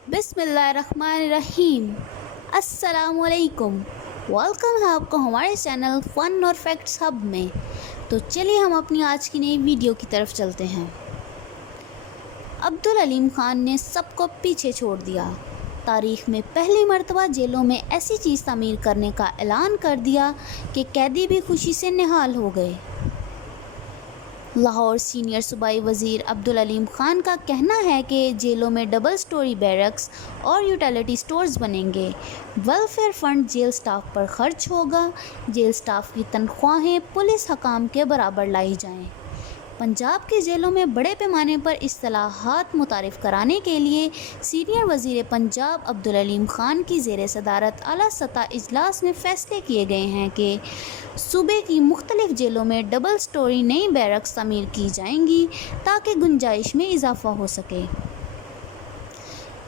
बिस्मिल्लाहिर्रहमानिर्रहीम। अस्सलाम वालेकुम। वेलकम है आपको हमारे चैनल फ़न और फैक्ट्स हब में। तो चलिए हम अपनी आज की नई वीडियो की तरफ चलते हैं। अब्दुल अलीम खान ने सबको पीछे छोड़ दिया। तारीख़ में पहली मर्तबा जेलों में ऐसी चीज़ तामीर करने का ऐलान कर दिया कि कैदी भी खुशी से निहाल हो गए। लाहौर सीनियर सूबाई वज़ीर अब्दुल अलीम खान का कहना है कि जेलों में डबल स्टोरी बैरक्स और यूटिलिटी स्टोर्स बनेंगे। वेलफेयर फ़ंड जेल स्टाफ पर खर्च होगा। जेल स्टाफ की तनख्वाहें पुलिस हकाम के बराबर लाई जाएं। पंजाब की जेलों में बड़े पैमाने पर इस्लाहात मुतारिफ़ कराने के लिए सीनियर वज़ीर पंजाब अब्दुल अलीम खान की ज़ेर सदारत आला सतह इजलास में फ़ैसले किए गए हैं कि सूबे की मुख्तलिफ़ जेलों में डबल स्टोरी नई बैरक्स तामीर की जाएंगी ताकि गुंजाइश में इजाफ़ा हो सके।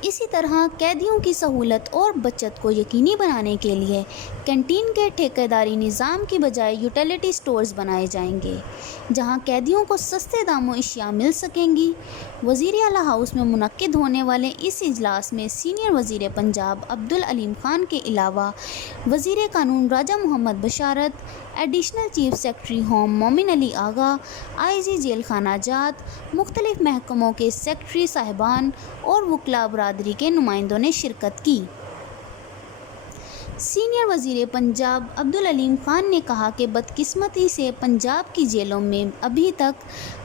इसी तरह कैदियों की सहूलत और बचत को यकीनी बनाने के लिए कैंटीन के ठेकेदारी निज़ाम की बजाय यूटिलिटी स्टोर्स बनाए जाएंगे, जहां कैदियों को सस्ते दामों अशिया मिल सकेंगी। वज़ीर आला हाउस में मुनक्किद होने वाले इस इजलास में सीनियर वज़ीर पंजाब अब्दुल अलीम खान के अलावा वज़ीर कानून राजा मोहम्मद बशारत, एडिशनल चीफ सेक्रेटरी होम मोमिन अली आगा, IG जेल खाना जात, मुख्तलिफ़ महकमों के सेक्रेटरी साहिबान और वकला बरादरी के नुमाइंदों ने शिरकत की। सीनियर वज़ीर पंजाब अब्दुल अलीम खान ने कहा कि बदकिस्मती से पंजाब की जेलों में अभी तक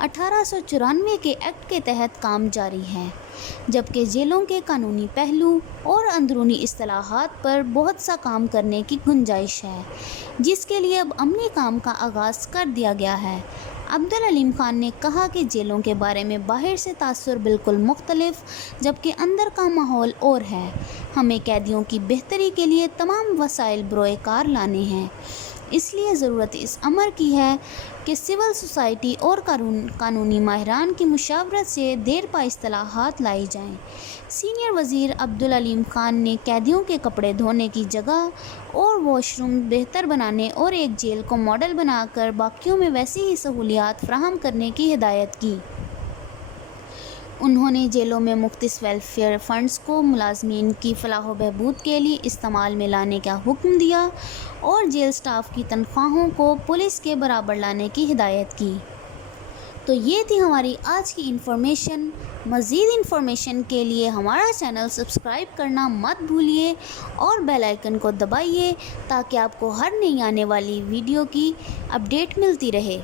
1894 के एक्ट के तहत काम जारी है, जबकि जेलों के कानूनी पहलू और अंदरूनी इस्लाहात पर बहुत सा काम करने की गुंजाइश है, जिसके लिए अब अमली काम का आगाज़ कर दिया गया है। अब्दुल अलीम खान ने कहा कि जेलों के बारे में बाहर से तासुर बिल्कुल मुख्तलिफ, जबकि अंदर का माहौल और है। हमें कैदियों की बेहतरी के लिए तमाम वसाइल बरोए कार लाने हैं, इसलिए ज़रूरत इस अमर की है कि सिविल सोसाइटी और कानूनी माहिरान की मुशावरत से देर पा इस्लाहात लाई जाएँ। सीनियर वज़ीर अब्दुल अलीम खान ने कैदियों के कपड़े धोने की जगह और वॉशरूम बेहतर बनाने और एक जेल को मॉडल बनाकर बाकियों में वैसी ही सहूलियात फ़राहम करने की हिदायत की। उन्होंने जेलों में मुख्तलिफ वेलफेयर फ़ंड्स को मुलाज़मीन की फ़लाह व बहबूद के लिए इस्तेमाल में लाने का हुक्म दिया और जेल स्टाफ की तनख्वाहों को पुलिस के बराबर लाने की हिदायत की। तो ये थी हमारी आज की इन्फॉर्मेशन। मज़ीद इन्फॉर्मेशन के लिए हमारा चैनल सब्सक्राइब करना मत भूलिए और बेल आइकन को दबाइए ताकि आपको हर नई आने वाली वीडियो की अपडेट मिलती रहे।